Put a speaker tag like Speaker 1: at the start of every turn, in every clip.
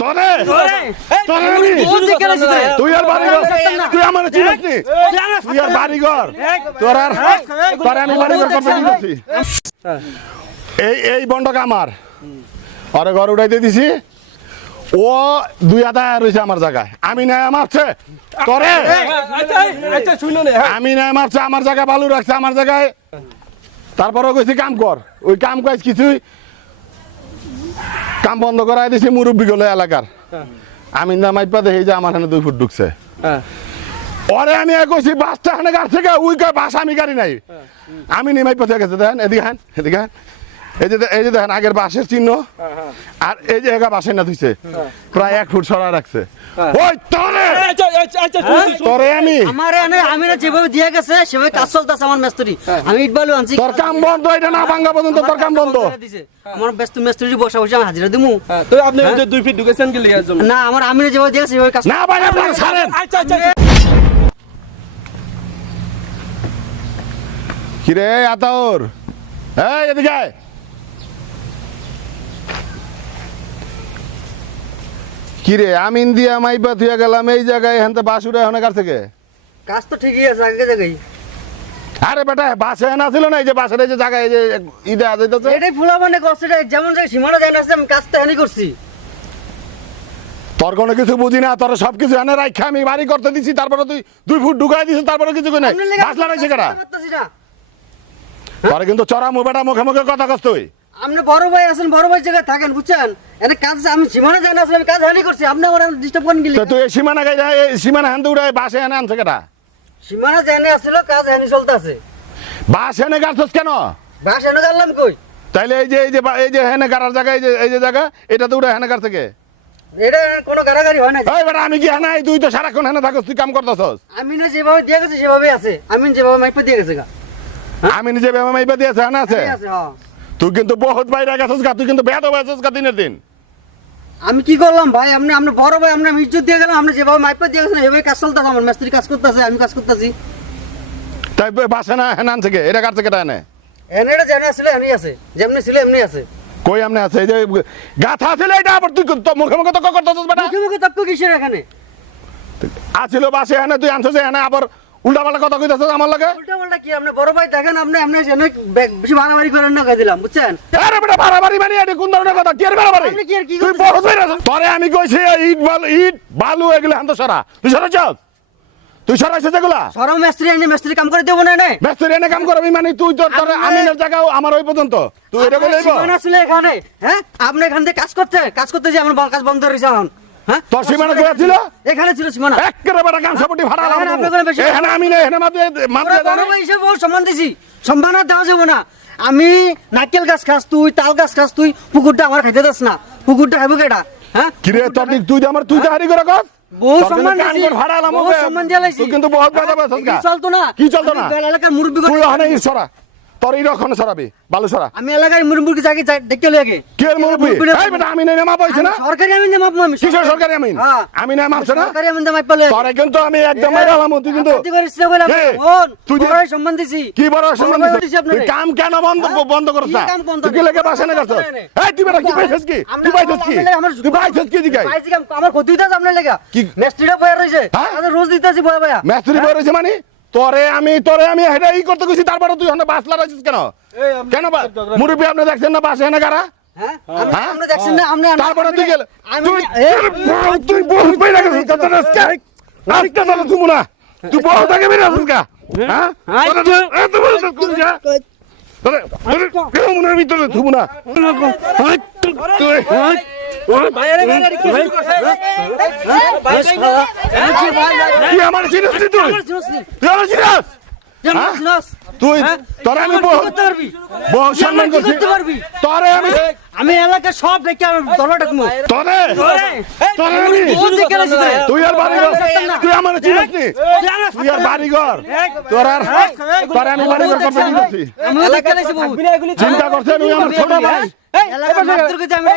Speaker 1: তোরে
Speaker 2: তোরে
Speaker 1: তুই আর বাড়িঘর তুই আমার চিনিস নি তুই আর বাড়িঘর তোর আর তোর আমি বাড়িঘর করতে দিছি এই এই বন্ডক আমার আরে ঘর উঠাইতে দিছি ও দুই আদায় রয়েছে আমার জায়গায় আমি নাই মারছে তোরে
Speaker 3: আচ্ছা আচ্ছা না
Speaker 1: আমি নাই মারছে আমার জায়গায় বালু রাখছে আমার জায়গায় তারপরে কইছি কাম কর ওই কাম কাজ কিছুই কাম বন্ধ করাই দিছি মুরব্বী গেলো এলাকার। আমি না মাইপা দেখি যে আমার হানে দুই ফুট ঢুকছে।
Speaker 3: পরে
Speaker 1: ওরে আমি কইছি বাসটা হানে গাড়ি থেকে উই কয় বাস আমি গাড়ি নাই। আমি নিমাই পথে গেছে দেখেন এদিকে এদিকে এই যে এই যে দেখেন আগের বাসের চিহ্ন। আর এই যে এগা বাসে না ধুইছে প্রায় এক ফুট সরা রাখছে। ওই তোরে। তোরে আমি।
Speaker 2: আমার এনে আমি না যেভাবে দিয়ে গেছে সেভাবে কাজ চলতেছে আমার মেস্তরি। আমি ইট বালু আনছি।
Speaker 1: তোর কাম বন্ধ এটা না ভাঙ্গা পর্যন্ত তোর কাম বন্ধ।
Speaker 2: আমার ব্যস্ত মেস্তরি বসা বসে আমি হাজিরা দিমু।
Speaker 3: হ্যাঁ, তো আপনি ওই যে দুই ফিট ঢুকেছেন কি লিয়ার জন্য?
Speaker 2: না আমার আমি না যেভাবে দিয়ে গেছে সেভাবে কাজ
Speaker 1: না ভাই আপনারা ছাড়েন।
Speaker 3: আচ্ছা আচ্ছা আচ্ছা।
Speaker 1: কিরে আতাউর। এই এদিকে আয়। কিরে আমি দিয়া মাইপা থুয়া গেলাম এই জায়গায় হেনতে বাস উড়ে এখন কার থেকে?
Speaker 2: কাজ তো ঠিকই আছে আগে জায়গায়।
Speaker 1: আরে বেটা বাসে না ছিল না এই যে বাসের এই যে জায়গায় এই যে ঈদে আজ হইতাছে
Speaker 2: এটাই ফুলা মানে করছে এটা যেমন যে সীমানা যায় না আছে, আমি কাজটা হানি করছি।
Speaker 1: তোর কোনো কিছু বুঝি না তোর সব কিছু এনে রাখা আমি বাড়ি করতে দিছি তারপরে তুই দুই ফুট ঢুকাই দিছিস তারপরে কিছু কই নাই? বাস লাগাইছে কেটা
Speaker 2: কাজ।
Speaker 1: তোর কিন্তু চড়া মু বেটা মুখে মুখে কথা কষ্ট হই
Speaker 2: আপনি বড় ভাই আছেন বড় ভাই জায়গায় থাকেন বুঝছেন? এনে কাজ আমি সীমানা যায় না আসলে আমি কাজ হানি করছি আপনি আমার ডিস্টার্ব করেন গেলি
Speaker 1: তুই এই সীমানা গাই এই সীমানা হেনতে উড়ে বাসে এনে আনছে কেটা
Speaker 2: সীমানা যায় না আসলে কাজ হানি চলতে আছে
Speaker 1: বাস এনে গাছছস কেন?
Speaker 2: বাস এনে গেলাম কই?
Speaker 1: তাইলে এই যে এই যে এই যে হেনে গাড়ার জায়গা এই যে এই যে জায়গা এটা তো উড়ে হেনে গার থেকে।
Speaker 2: এটা কোনো গাড়াগাড়ি হয় না
Speaker 1: এই বেটা আমি কি হেনে তুই তো সারাক্ষণ হেনে থাকস তুই কাম করতেছস।
Speaker 2: আমি না যেভাবে দিয়ে গেছে সেভাবে আছে। আমি যেভাবে মাইপা দিয়ে গেছে গা।
Speaker 1: আমি নিজে বেমা মাইবা দিয়েছে হেনে আছে?
Speaker 2: আছে, হ্যাঁ।
Speaker 1: তুই কিন্তু বহুত বাইরে গেছস গা তুই কিন্তু বেদ হয়েছস গা দিনের দিন।
Speaker 2: আমি কি করলাম ভাই? আপনি আপনি বড় ভাই আপনি আমি ইজ্জত দিয়ে গেলাম আপনি যেভাবে মাইপা দিয়ে গেছেন এভাবে কাজ চলতেছে আমার মিস্ত্রি কাজ করতেছে আমি কাজ করতেছি।
Speaker 1: তাই বাসে না হেনে আনছে কে? এটা কার থেকে এটা এনে?
Speaker 2: এনে এটা জানা ছিল এমনি আছে যেমনি ছিল এমনি আছে।
Speaker 1: কই আমনে আছে? এই যে গাথা আছে এটা আবার তুই তো মুখে মুখে তো করতেছস বেটা?
Speaker 2: মুখে মুখে তক্ক কিসের এখানে?
Speaker 1: আছিল বাসে হেনে তুই আনছস হেনে আবার উল্টা পাল্টা কথা কইতাছস আমার লগে?
Speaker 2: উল্টা পাল্টা কি? আপনি বড় ভাই দেখেন আপনি আপনি যেন বেশি মারামারি করেন না কই দিলাম বুঝছেন?
Speaker 1: আরে বেটা বাড়াবাড়ি মানে এটা? কোন ধরনের কথা? কি আর বাড়াবাড়ি
Speaker 2: আপনি কি আর কি
Speaker 1: তুই আছিস। তোরে আমি কইছি ইট বালু ইট বালু এগুলো হান্ত সরা। তুই সরাইছস তুই সরাইছিস এগুলা?
Speaker 2: সরম মিস্ত্রি এনে মিস্ত্রি কাম করে দেবো না নে
Speaker 1: ব্যস্ত এনে কাম করবি মানে তুই তোর তোর
Speaker 2: আপনি-
Speaker 1: আমিনের জায়গাও আমার ওই পর্যন্ত। তুই এটা বলে
Speaker 2: সীমানা ছিল এখানে হ্যাঁ? আপনি এখান থেকে কাজ করতে কাজ করতে যে আমার বল কাজ বন্ধ এখন। হ্যাঁ?
Speaker 1: তোর সীমানা কোথায় ছিল?
Speaker 2: এখানে ছিল সীমানা।
Speaker 1: একেবারে বেটা গামছা পটি ফাটালাম
Speaker 2: এখানে আপনার কোনো বেশি-
Speaker 1: এখানে আমি নেই এখানে মাপতে
Speaker 2: ওরা বড় ভাই হিসেবে সম্মান দিছি। সম্মান আর দেওয়া যাব না। আমি নারকেল গাছ খাস তুই তাল গাছ খাস তুই পুকুরটা আমার খাইতে দাস না। পুকুরটা খাইবো কেটা হ্যাঁ?
Speaker 1: কিরে তোর দিক তুই আমার তুই তো হারি করে কর
Speaker 2: বহু
Speaker 1: তোর
Speaker 2: সম্মান দিছি।
Speaker 1: করে ফাটালাম
Speaker 2: বহু সম্মান দিয়ে লাইছি।
Speaker 1: তুই কিন্তু বহুত বাধা পাইছস
Speaker 2: কি চলতো না?
Speaker 1: কি চলতো না?
Speaker 2: এলাকার মুরব্বি
Speaker 1: তুই ওখানে ই সরা তোর এই সরাবি বালু সরা
Speaker 2: আমি মুরব্বিকে যাকে যাই- দেখতে লাগে
Speaker 1: কি এর মুরব্বি? এই বেটা আমি নেই না না।
Speaker 2: সরকারি আমি আমি
Speaker 1: কিসের সরকারি
Speaker 2: হ্যাঁ।
Speaker 1: আমি না মাপছে না।
Speaker 2: সরকারি আমি
Speaker 1: তোরে কিন্তু আমি একদম মাইরালাম তুই কিন্তু
Speaker 2: করিস না বলে ফোন
Speaker 1: তুই
Speaker 2: বড় সম্মান দিছি।
Speaker 1: কি বড় সম্মান দিছিস?
Speaker 2: দিছি।
Speaker 1: তুই কাম কেন বন্ধ
Speaker 2: হ্যাঁ?
Speaker 1: বন্ধ করছ
Speaker 2: কি কাম বন্ধ
Speaker 1: তুই কি? লেগে বাসা না করছ এই তুই বেটা কি পাইছিস কি? তুই পাইছিস কি? তুই পাইছিস কি দিগাই
Speaker 2: পাইছি কাম- আমার ক্ষতি হইতাছে আপনার লেগা? মিস্ত্রিটা বয়া রইছে
Speaker 1: হ্যাঁ?
Speaker 2: রোজ দিতেছি বয়া বয়া।
Speaker 1: মেস্ত্রি বই রয়েছে মানে? তোরে আমি তোরে আমি ই করতে গেছি তারপরে তুই ওখানে বাস লাগাইছিস কেন? কেন মুরব্বী আপনি দেখছেন না বাসে এনে গারা
Speaker 2: হ্যাঁ? আমি-
Speaker 1: হ্যাঁ?
Speaker 2: দেখছেন না আমরা
Speaker 1: তারপরে তুই গেলে তুই তুই বহুত গেছিস আজকে আজকে তাহলে তুমি না। তুই বহুত আগে বেরিয়ে আসিস গা হ্যাঁ? ভিতরে না। তুই হ্যাঁ? তুই তোরে আমি বহু সম্মান করছি? তোরে আমি
Speaker 2: আমি এলাকার সব দেখে আমি দরবার ডাকবো
Speaker 1: তোরে তোরে আমি? তুই আর বাড়িঘর তুই আমার চিনিস নি তুই আর বাড়িঘর তোর আর তোরে আমি বাড়িঘর করতে দিয়েছি
Speaker 2: আমিও দেখে লাইছি বহুত।
Speaker 1: চিন্তা করছেন ওই আমার ছোট ভাই
Speaker 2: আমি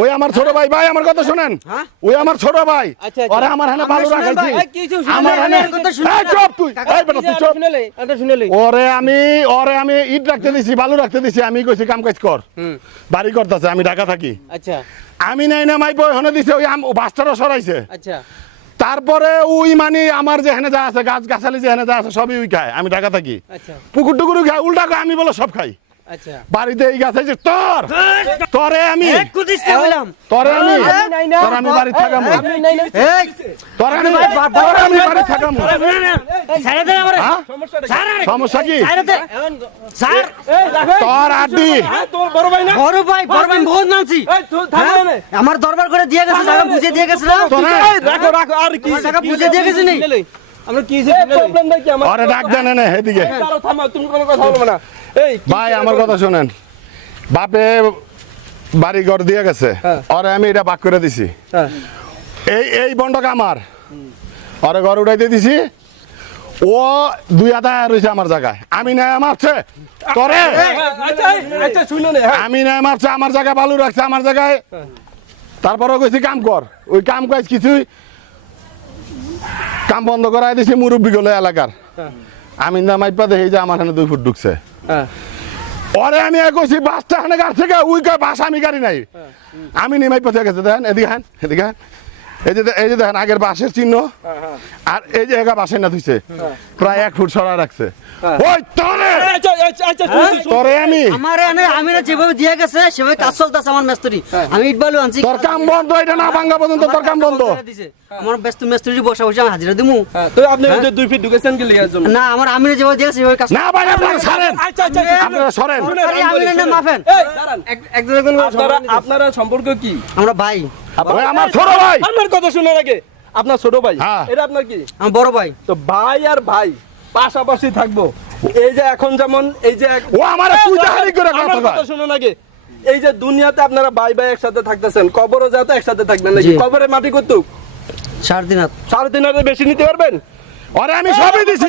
Speaker 1: ওই আমার ছোট ভাই ভাই আমার কথা শুনেন
Speaker 2: হ্যাঁ?
Speaker 1: ওই আমার ছোট ভাই
Speaker 3: আচ্ছা, আচ্ছা।
Speaker 1: আমার হানে ভালো রাখাইছি হানে। চুপ তুই এই বেটা তুই চুপ ওরে আমি ওরে আমি ইট রাখতে দিছি বালু রাখতে দিছি আমি কইছি কাম কাজ কর বাড়ি করতেছে আমি ঢাকা থাকি।
Speaker 3: আচ্ছা।
Speaker 1: আমি নাই না মাই মাইপ ওখানে দিছে ওই আম- বাসটারও সরাইছে।
Speaker 3: আচ্ছা।
Speaker 1: তারপরে ওই মানে আমার যেখানে যা আছে গাছ গাছালি যেখানে যা আছে সবই ওই খায় আমি ঢাকা থাকি।
Speaker 3: আচ্ছা।
Speaker 1: পুকুর টুকুর খাই উল্টা খাই আমি বলো সব খাই। বাড়িতে এই গাছ আছে তোর! তোরে আমি। তোরে আমি।
Speaker 3: না।
Speaker 1: তোরে আমি বাড়ি থাকাম। তোরে আমি তোরে আমি বাড়ি থাকাম। হ্যাঁ? সমস্যা কি?
Speaker 3: দেখো
Speaker 1: তোর আড্ডি।
Speaker 3: হ্যাঁ বড় ভাই না?
Speaker 2: বড় ভাই বড় ভাই বহুত মানছি
Speaker 3: এই তুই থামে না
Speaker 2: আমার দরবার করে দিয়ে গেছে টাকা বুঝে দিয়ে গেছে না
Speaker 3: রাখো রাখো আর কি
Speaker 2: টাকা বুঝে দিয়ে গেছে নি।
Speaker 3: আমরা কি প্রবলেম নাই আমার
Speaker 1: ওরে ডাক দেন না এদিকে।
Speaker 3: তুমি কোনো কথা বলবে না। এই
Speaker 1: ভাই আমার কথা শোনেন। বাপে বাড়ি ঘর দিয়ে গেছে।
Speaker 3: হ্যাঁ।
Speaker 1: ওরে আমি এটা বাক করে দিছি।
Speaker 3: হ্যাঁ।
Speaker 1: এই এই বন্ডক আমার। ওরে ঘর উঠাইতে দিছি। ও দুই আধা রয়েছে আমার জায়গায়। আমি নাই মারছে। তোরে!
Speaker 3: আচ্ছা আচ্ছা না হ্যাঁ।
Speaker 1: আমি নাই মারছে আমার জায়গায় বালু রাখছে আমার জায়গায়। তারপরে কইছি কাম কর। ওই কাম কাজ কিছুই কাম বন্ধ করাই দিছি মুরব্বী গলে এলাকার। আমি না মাইপা দেখি যে আমার এখানে দুই ফুট ঢুকছে।
Speaker 3: হ্যাঁ
Speaker 1: ওরে আমি কইছি বাসটা হানে গাড়ি থেকে উইকে বাস আমি গাড়ি নাই। আমি নিমাই পথে গেছে দেখেন এদিকে হান এদিকে হান এই যে এই যে দেখেন আগের বাসের চিহ্ন। আর এই যে এগা বাসের না ধুইছে প্রায় এক ফুট সরা রাখছে। ওই তোরে!
Speaker 3: আচ্ছা আচ্ছা আচ্ছা শুনছি, শুনছি।
Speaker 1: তোরে আমি।
Speaker 2: আমারে এনে আমি না যেভাবে দিয়ে গেছে সেভাবে কাজ চলতেছে আমার মেস্তরি। আমি ইট বালু আনছি।
Speaker 1: তোর কাম বন্ধ এটা না ভাঙ্গা পর্যন্ত তোর কাম বন্ধ।
Speaker 2: আমার ব্যস্ত মেস্তরি বসে বসে আমি হাজিরা দিমু।
Speaker 3: তো আপনি ওই দুই ফিট ঢুকেছেন কি লিয়ার জন্য?
Speaker 2: না আমার আমি যেভাবে দিয়ে গেছে সেভাবে কাজ
Speaker 1: না ভাই আপনারা সরেন।
Speaker 3: আচ্ছা আচ্ছা আচ্ছা,
Speaker 1: আপনারা সরেন।
Speaker 3: আমি
Speaker 2: আমি না মাফেন। এক- একজন একজন
Speaker 3: আপনারা আপনারা সম্পর্ক কি?
Speaker 2: আমরা ভাই।
Speaker 1: ওই আমার ছোট ভাই।
Speaker 3: আমার কথা শোনার আগে আপনার ছোট ভাই
Speaker 1: হ্যাঁ।
Speaker 3: এটা আপনার কি?
Speaker 2: আমার বড় ভাই।
Speaker 3: তো ভাই আর ভাই পাশাপাশি থাকব। এই যে এখন যেমন এই যে এক-
Speaker 1: ও আমার পূজাহারি করে
Speaker 3: আমার
Speaker 1: কথা
Speaker 3: কথা
Speaker 1: কয়।
Speaker 3: শুনুন আগে এই যে দুনিয়াতে আপনারা ভাই ভাই একসাথে থাকতেছেন কবরও যাতে একসাথে থাকবেন নাকি?
Speaker 2: জি।
Speaker 3: কবরে মাটি করতুক
Speaker 2: সাড়ে দিন হাত।
Speaker 3: সাড়ে তিন হাজার বেশি নিতে পারবেন?
Speaker 1: ওরে আমি সবই দিছি।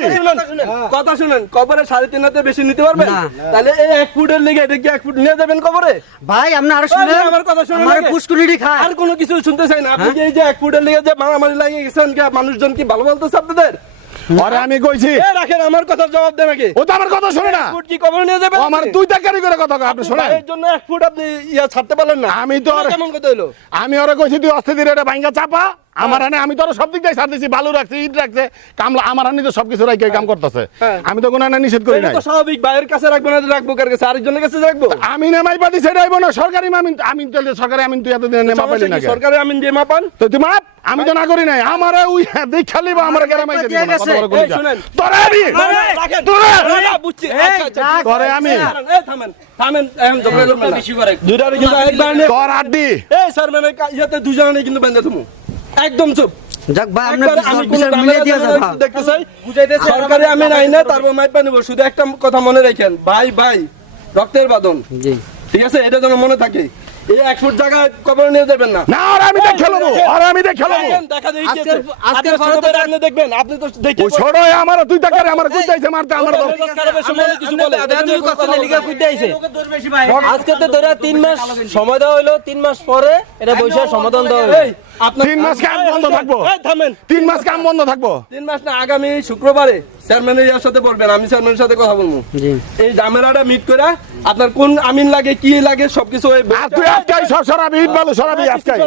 Speaker 3: কথা শুনেন, কবরে সাড়ে তিন হাজার বেশি নিতে পারবেন?
Speaker 2: না।
Speaker 3: তাহলে এই এক ফুটের লেগে এটা কি এক ফুট নিয়ে যাবেন কবরে?
Speaker 2: ভাই আপনি আরও শুনেন।
Speaker 3: আমার কথা শুনুন
Speaker 2: আমার। পুষ্কুলিটি খায়।
Speaker 3: আর কোনো কিছু শুনতে চাই না। আপনি
Speaker 2: হ্যাঁ?
Speaker 3: এই যে এক ফুটের লেগে যে মারামারি লাগিয়ে গেছেন কি মানুষজন কি ভালো বলতেছে আপনাদের?
Speaker 1: ওরে আমি কইছি।
Speaker 3: এ রাখেন আমার কথার জবাব দেন আগে।
Speaker 1: ও তো আমার কথা শুনে না।
Speaker 3: ফুট কি কবরে নিয়ে যাবেন
Speaker 1: আমার
Speaker 3: আপনি?
Speaker 1: দুই টাকারি করে কথা কয়, আপনি শোনেন।
Speaker 3: ভাইয়ের জন্য এক ফুট আপনি ইয়া ছাড়তে পারলেন না।
Speaker 1: আমি তো আর-
Speaker 3: কেমন কথা হলো
Speaker 1: আমি ওরা কইছি তুই অস্থির এটা ভাঙ্গা চাপা। আমার হানে আমি তো সব দিক দিয়ে দিছি বালু রাখছি ইট রাখছে কামলা আমার হানি তো সবকিছু রাখে কাম করতেছে।
Speaker 3: হ্যাঁ।
Speaker 1: আমি তো কোনো নিষেধ করি নাই।
Speaker 3: স্বাভাবিক ভাইয়ের কাছে রাখব না রাখব কার কাছে আরেকজনের কাছে রাখব?
Speaker 1: আমি নেমাই পাতি সেটা হইব না সরকারি আমি আমি তাহলে সরকারি আমি তুই এতদিন নেমা পাইলি না?
Speaker 3: সরকারে আমিন দিয়ে মাপান
Speaker 1: তো তুই মাপ আমি তো না করি নাই আমার ওই দেখ খালি বা আমার গ্রামে
Speaker 2: দিয়ে গেছে।
Speaker 1: তোরে আমি তোরে
Speaker 3: বুঝছি। আচ্ছা আচ্ছা।
Speaker 1: তোরে আমি।
Speaker 3: থামেন থামেন। এখন করবেন না। দুইটারে কিন্তু একবার
Speaker 1: তোর আড্ডি।
Speaker 3: এই স্যার মানে ইয়াতে দুজনে কিন্তু বেঁধে তুমি একদম চুপ
Speaker 2: যাক ভাই বিচার বিচার
Speaker 3: দেখতে চাই সরকারি আমি নাই না তারপর মাইপা নিব শুধু একটা কথা মনে রাখেন ভাই ভাই রক্তের বাদন
Speaker 2: জি
Speaker 3: ঠিক আছে এটা যেন মনে থাকে এই এক ফুট জায়গা কবর নিয়ে যাবেন না।
Speaker 1: না আর আমি দেখ খেলব আর আমি দেখ খেলব
Speaker 3: দেখা দেখি কি
Speaker 2: আজকের-
Speaker 3: আছে।
Speaker 2: আজকের
Speaker 3: আপনার
Speaker 2: পরে
Speaker 3: ছোট
Speaker 2: তো
Speaker 3: আপনি দেখবেন আপনি তো দেখে
Speaker 1: ছোট আমার তুই টাকারে আমার কুদাইছে মারতে আমার তো
Speaker 3: খারাপের কিছু বলে।
Speaker 4: আজকে তো ধরে তিন মাস সময় দেওয়া হইল তিন মাস পরে এটা সমাধান দেওয়া
Speaker 3: আপনার-
Speaker 1: মাস কাম বন্ধ থাকব?
Speaker 3: থামেন।
Speaker 1: মাস কাম বন্ধ থাকব?
Speaker 3: তিন মাস না আগামী শুক্রবারে চেয়ারম্যানের ইয়ার সাথে বলবেন আমি চেয়ারম্যানের সাথে কথা বলব। এই জামেরাটা মিট করে আপনার কোন আমিন লাগে কি লাগে সবকিছু ওই
Speaker 1: তুই আজকাই সব সরাবি ইট বালু সরাবি আজকাই।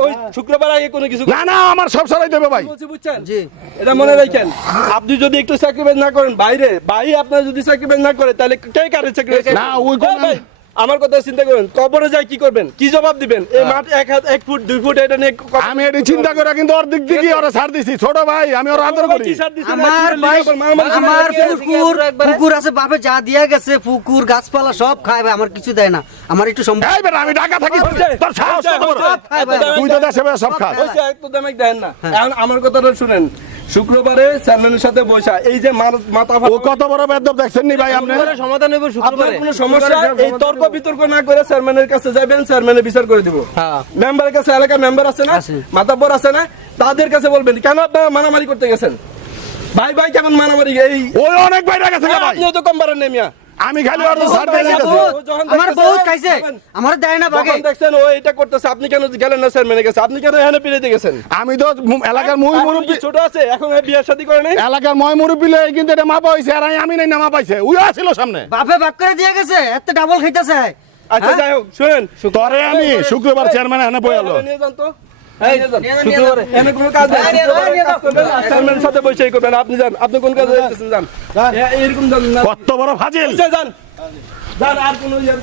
Speaker 3: ওই শুক্রবার আগে কোনো কিছু
Speaker 1: না না আমার সব সরাই দেবে ভাই।
Speaker 3: বুঝছেন?
Speaker 2: জি।
Speaker 3: এটা মনে রাখেন আপনি যদি একটু স্যাক্রিফাইস না করেন বাইরে ভাই আপনার যদি স্যাক্রিফাইস না করে তাহলে কে কারে স্যাক্রিফাইস
Speaker 1: না, ওই কোন-
Speaker 3: আমার কথা চিন্তা করেন কবরে যাই কি করবেন? কি জবাব দিবেন? এই মাঠ এক হাত এক ফুট দুই ফুট এটা নিয়ে
Speaker 1: আমি এটি চিন্তা করে কিন্তু ওর দিক দিকে ওরা ছাড় দিছি। ছোট ভাই আমি ওর আদর করি?
Speaker 2: আমার ভাই আমার
Speaker 3: হয়ে?
Speaker 2: পুকুর পুকুর আছে বাপে যা দিয়া গেছে পুকুর গাছপালা সব খায় ভাই আমার কিছু দেয় না। আমার একটু সম্ভব
Speaker 1: এই আমি ঢাকা থাকি। তোর সাহস তুই তো দেশে সব খাস
Speaker 3: দামেক দেন না। এখন আমার কথাটা শুনেন শুক্রবারে চেয়ারম্যানের সাথে বসা এই যে মাথা
Speaker 1: ও কত বড় বেদব দেখছেন নি ভাই আপনি?
Speaker 4: সমাধান হইব
Speaker 3: আপনার
Speaker 4: শুক্রবারে
Speaker 3: কোনো সমস্যা? এই তর্ক বিতর্ক না করে চেয়ারম্যানের কাছে যাবেন চেয়ারম্যানের বিচার করে দিব।
Speaker 4: হ্যাঁ।
Speaker 3: মেম্বারের কাছে এলাকার মেম্বার আছে না?
Speaker 2: মাথা
Speaker 3: মাতাব্বর আছে না? তাদের কাছে বলবেন কেন আপনারা মারামারি করতে গেছেন? ভাই ভাই কেমন মারামারি? এই
Speaker 1: ওই অনেক ভাই গেছে গা ভাই।
Speaker 3: আপনিও তো কম পারেন নেমিয়া
Speaker 1: আমি খালি ওর
Speaker 2: বহুত
Speaker 1: সার দিয়ে
Speaker 2: আমার বহুত খাইছে আমার দেয় না
Speaker 3: যখন দেখছেন ও এটা করতেছে আপনি কেন গেলেন না চেয়ারম্যানের কাছে আপনি কেন এখানে পিড়িতে গেছেন?
Speaker 1: আমি তো এলাকার মই
Speaker 3: কি ছোট আছে? এখন এই বিয়ে শাদী করে নাই?
Speaker 1: এলাকার মই মুরব্বী লয়ে কিন্তু এটা মাপা হয়েছে আর আমি নাই না মাপাইছে। উই আসছিল সামনে।
Speaker 2: বাপে বাপ করে দিয়ে গেছে এত ডাবল খাইতেছে।
Speaker 3: আচ্ছা যাই হোক শুনেন।
Speaker 1: তরে আমি শুক্রবার চেয়ারম্যান এনে বইয়ালো।
Speaker 3: নিয়ে যান তো। কোনো কাজ আপনি যান। আপনি কোন কাজে যান। এরকম
Speaker 1: কত বড় ফাজিল।
Speaker 3: যান। আর কোনো ইয়ে।